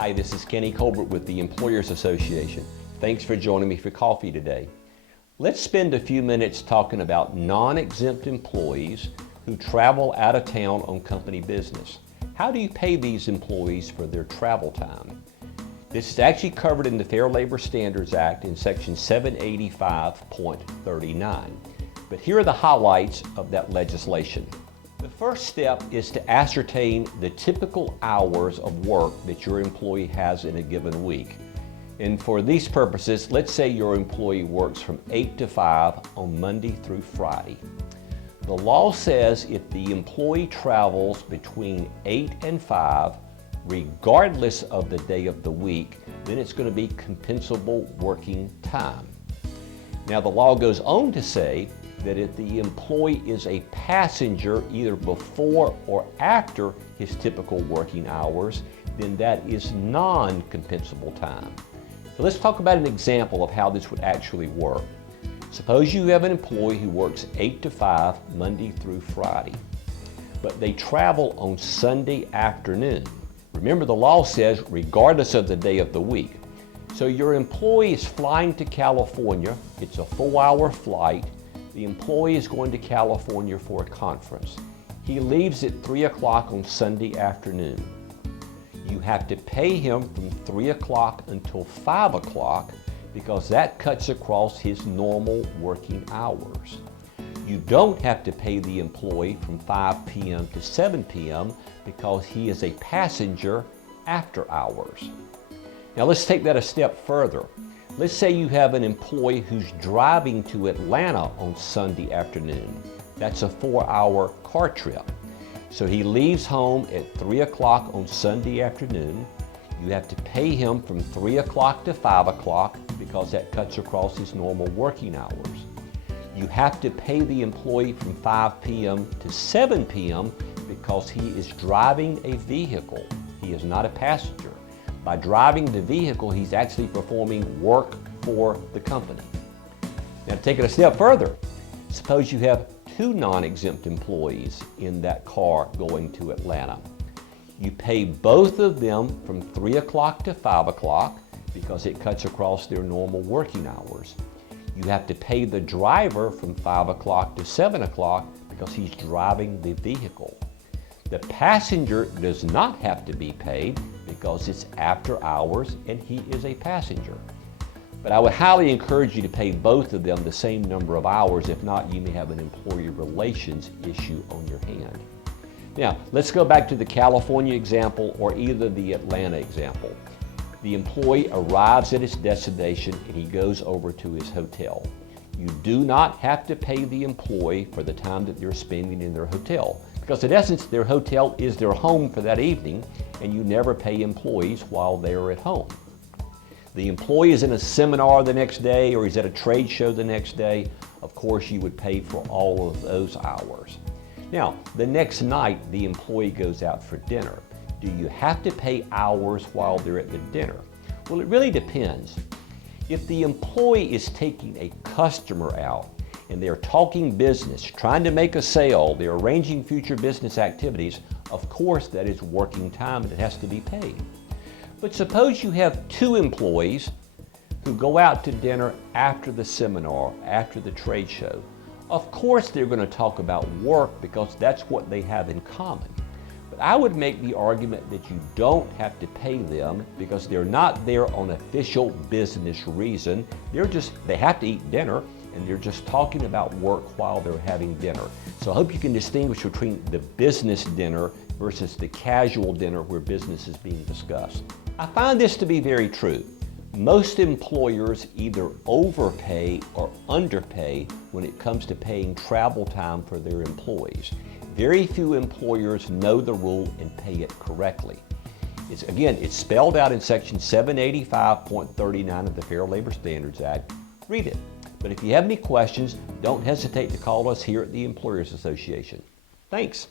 Hi, this is Kenny Colbert with the Employers Association. Thanks for joining me for coffee today. Let's spend a few minutes talking about non-exempt employees who travel out of town on company business. How do you pay these employees for their travel time? This is actually covered in the Fair Labor Standards Act in Section 785.39. But here are the highlights of that legislation. The first step is to ascertain the typical hours of work that your employee has in a given week. And for these purposes, let's say your employee works from 8 to 5 on Monday through Friday. The law says if the employee travels between 8 and 5, regardless of the day of the week, then it's going to be compensable working time. Now the law goes on to say that if the employee is a passenger either before or after his typical working hours, then that is non-compensable time. So let's talk about an example of how this would actually work. Suppose you have an employee who works 8 to 5 Monday through Friday, but they travel on Sunday afternoon. Remember, the law says regardless of the day of the week. So your employee is flying to California. It's a 4-hour flight. The employee is going to California for a conference. He leaves at 3 o'clock on Sunday afternoon. You have to pay him from 3 o'clock until 5 o'clock because that cuts across his normal working hours. You don't have to pay the employee from 5 p.m. to 7 p.m. because he is a passenger after hours. Now let's take that a step further. Let's say you have an employee who's driving to Atlanta on Sunday afternoon. That's a 4-hour car trip. So he leaves home at 3 o'clock on Sunday afternoon. You have to pay him from 3 o'clock to 5 o'clock because that cuts across his normal working hours. You have to pay the employee from 5 p.m. to 7 p.m. because he is driving a vehicle. He is not a passenger. By driving the vehicle, he's actually performing work for the company. Now to take it a step further, suppose you have 2 non-exempt employees in that car going to Atlanta. You pay both of them from 3 o'clock to 5 o'clock because it cuts across their normal working hours. You have to pay the driver from 5 o'clock to 7 o'clock because he's driving the vehicle. The passenger does not have to be paid because it's after hours and he is a passenger. But I would highly encourage you to pay both of them the same number of hours. If not, you may have an employee relations issue on your hand. Now, let's go back to the California example or either the Atlanta example. The employee arrives at his destination and he goes over to his hotel. You do not have to pay the employee for the time that they're spending in their hotel, because in essence, their hotel is their home for that evening, and you never pay employees while they're at home. The employee is in a seminar the next day or he's at a trade show the next day. Of course, you would pay for all of those hours. Now, the next night, the employee goes out for dinner. Do you have to pay hours while they're at the dinner? Well, it really depends. If the employee is taking a customer out and they're talking business, trying to make a sale, they're arranging future business activities, of course that is working time and it has to be paid. But suppose you have 2 employees who go out to dinner after the seminar, after the trade show. Of course they're going to talk about work because that's what they have in common. But I would make the argument that you don't have to pay them because they're not there on official business reason. They have to eat dinner and they're just talking about work while they're having dinner. So I hope you can distinguish between the business dinner versus the casual dinner where business is being discussed. I find this to be very true. Most employers either overpay or underpay when it comes to paying travel time for their employees. Very few employers know the rule and pay it correctly. It's spelled out in Section 785.39 of the Fair Labor Standards Act. Read it. But if you have any questions, don't hesitate to call us here at the Employers Association. Thanks.